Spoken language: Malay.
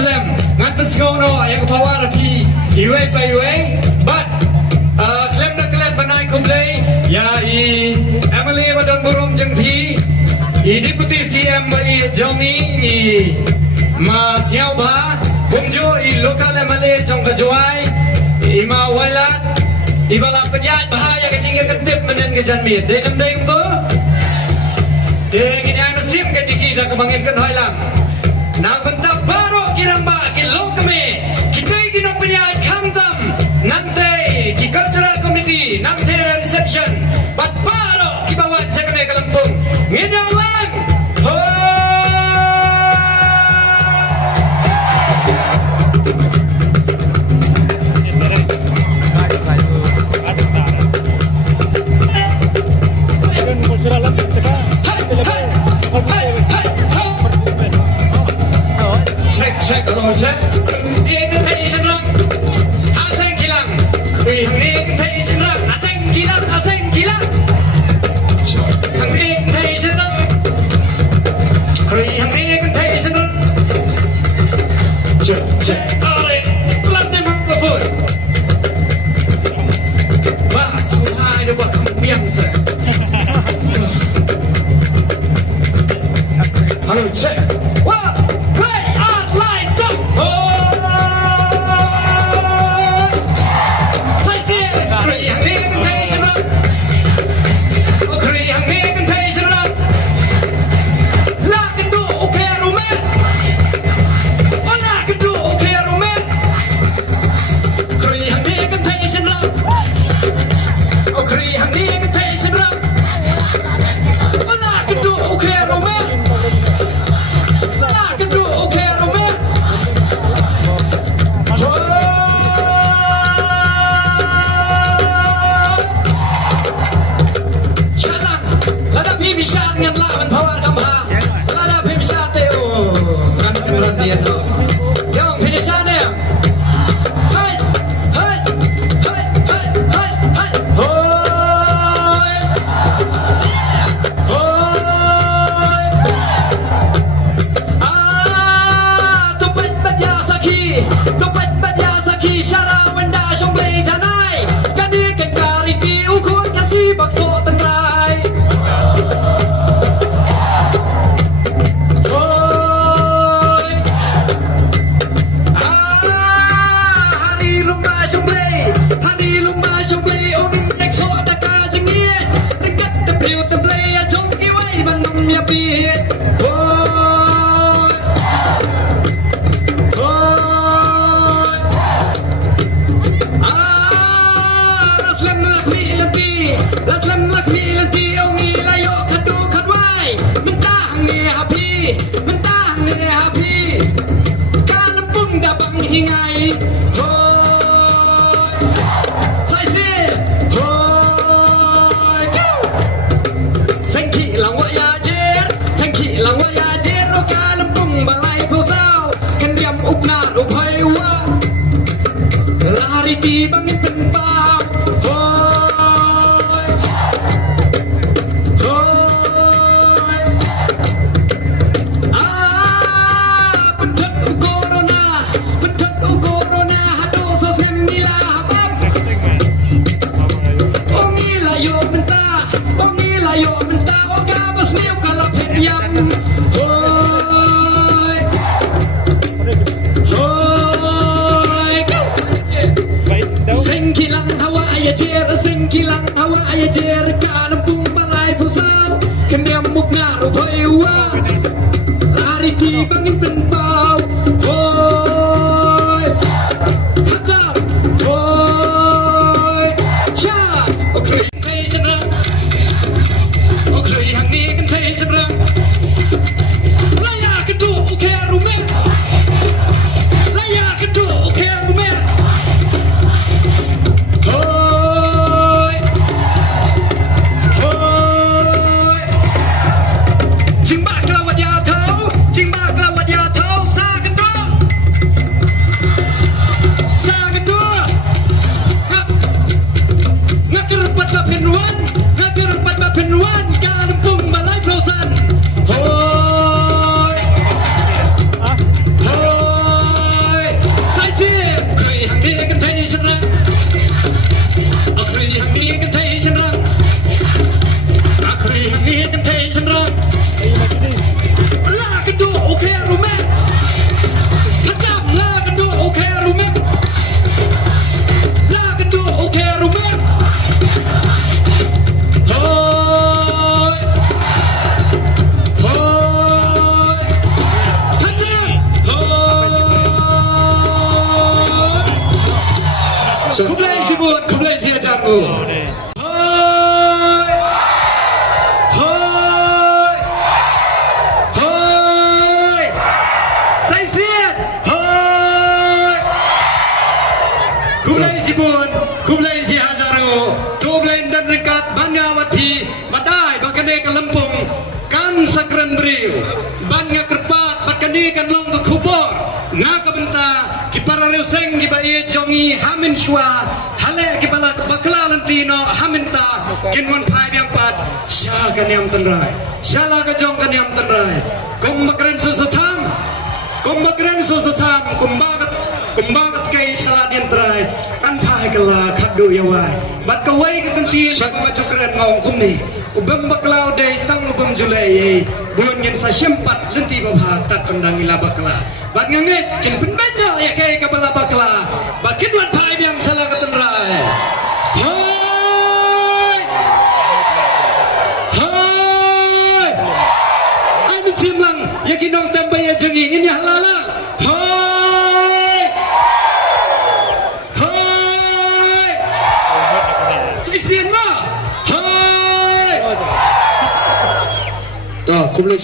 Muslim nganten sekono yang power di iwe pa iwe but klem na klem banai kumlei ya i Emily Badon Burum jeng pi i Deputy CM i Jongi i Mas Yau Ba kumjo i local MLA jong kajuai i ma wailat i bala penyat bahaya kecing ketip menen ke janmit de nem deng tu de ngin ai mesim ke digi dah kemangin kan hoilang nang bentak baru kiramba kilo kami kita gina penyat kamdam nanti di cultural committee nanti reception but baru kibawa cakne kalampung ngin yang lang cek kalau cek dia kan tadi senang asing kilang dia kan tadi senang asing kilang thằng dia kan tadi senang thằng dia kan tadi senang cek ore pelan dia makbul wah suai dia buat kembiang saya halo cek wah Hoi! Hoi! Saya siap! Hoi! Kumlay si Bun, kumlay si Hazaro, kumlay dan dekat Banyawati, Madai, Bakane ke Lempung, kan Sakran Beriu, Banya Kerpat, Bakane kan Long ke Kubor, Ngaka Benta, Kipara Reuseng, Kibai Jongi, Hamin Shua, Hale Kipala Bakla Lantino, Haminta, Kinwan Pai Biang Pat, Syah kan Yam Tenrai, Syala Kajong kan Yam Tenrai, Kumbakren Susutam, Kumbakren Susutam, Kumbaga sekali salat yang terai kan pai kala khadu yawai bat kawai ka kanti ma chukran ngong kumni ubam baklau dei tang ubam julai buan yen sa syempat lenti babha tat pandang ila bakla bat nganget kin penbenda ya kai ka bala bakla bakin wan pai yang salah ka tenrai hai hai ai simlang yakinong tambaya jengi ini halala hai Hai. Hai. Dah, kumlay